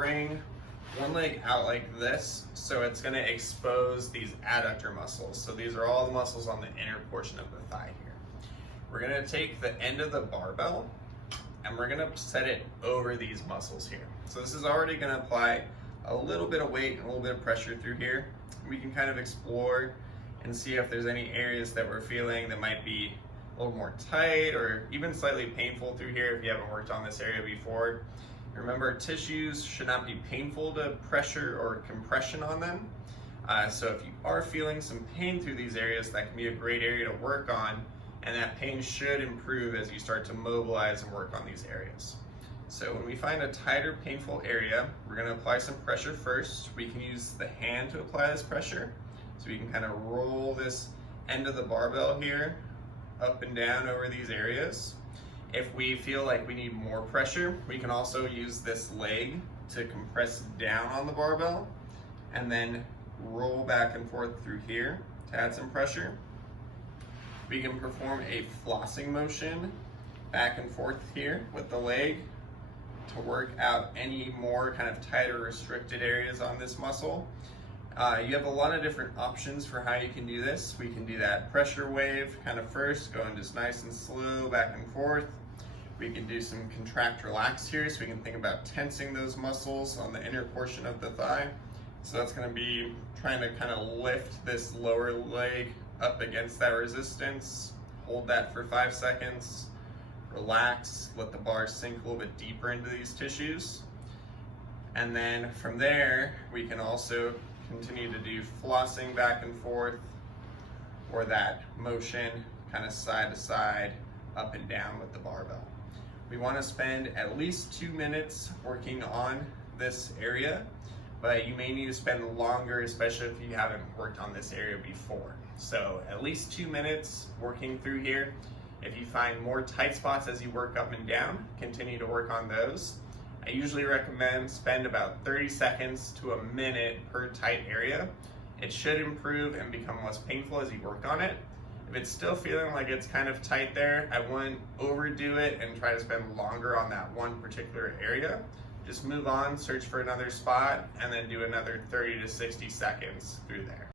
bring one leg out like this, so it's gonna expose these adductor muscles. So these are all the muscles on the inner portion of the thigh here. We're gonna take the end of the barbell and we're gonna set it over these muscles here. So this is already gonna apply a little bit of weight and a little bit of pressure through here. We can kind of explore and see if there's any areas that we're feeling that might be a little more tight or even slightly painful through here if you haven't worked on this area before. Remember, tissues should not be painful to pressure or compression on them. So if you are feeling some pain through these areas, that can be a great area to work on, and that pain should improve as you start to mobilize and work on these areas. So when we find a tighter, painful area, we're gonna apply some pressure first. We can use the hand to apply this pressure. So we can kind of roll this end of the barbell here up and down over these areas. If we feel like we need more pressure, we can also use this leg to compress down on the barbell and then roll back and forth through here to add some pressure. We can perform a flossing motion back and forth here with the leg to work out any more kind of tighter restricted areas on this muscle. You have a lot of different options for how you can do this. We can do that pressure wave kind of first, going just nice and slow back and forth. We can do some contract relax here, so we can think about tensing those muscles on the inner portion of the thigh. So that's going to be trying to kind of lift this lower leg up against that resistance. Hold that for 5 seconds. Relax, let the bar sink a little bit deeper into these tissues. And then from there, we can also continue to do flossing back and forth, or that motion kind of side to side, up and down with the barbell. We want to spend at least 2 minutes working on this area, but you may need to spend longer, especially if you haven't worked on this area before. So at least 2 minutes working through here. If you find more tight spots as you work up and down, continue to work on those. I usually recommend spend about 30 seconds to a minute per tight area. It should improve and become less painful as you work on it. If it's still feeling like it's kind of tight there, I wouldn't overdo it and try to spend longer on that one particular area. Just move on, search for another spot, and then do another 30 to 60 seconds through there.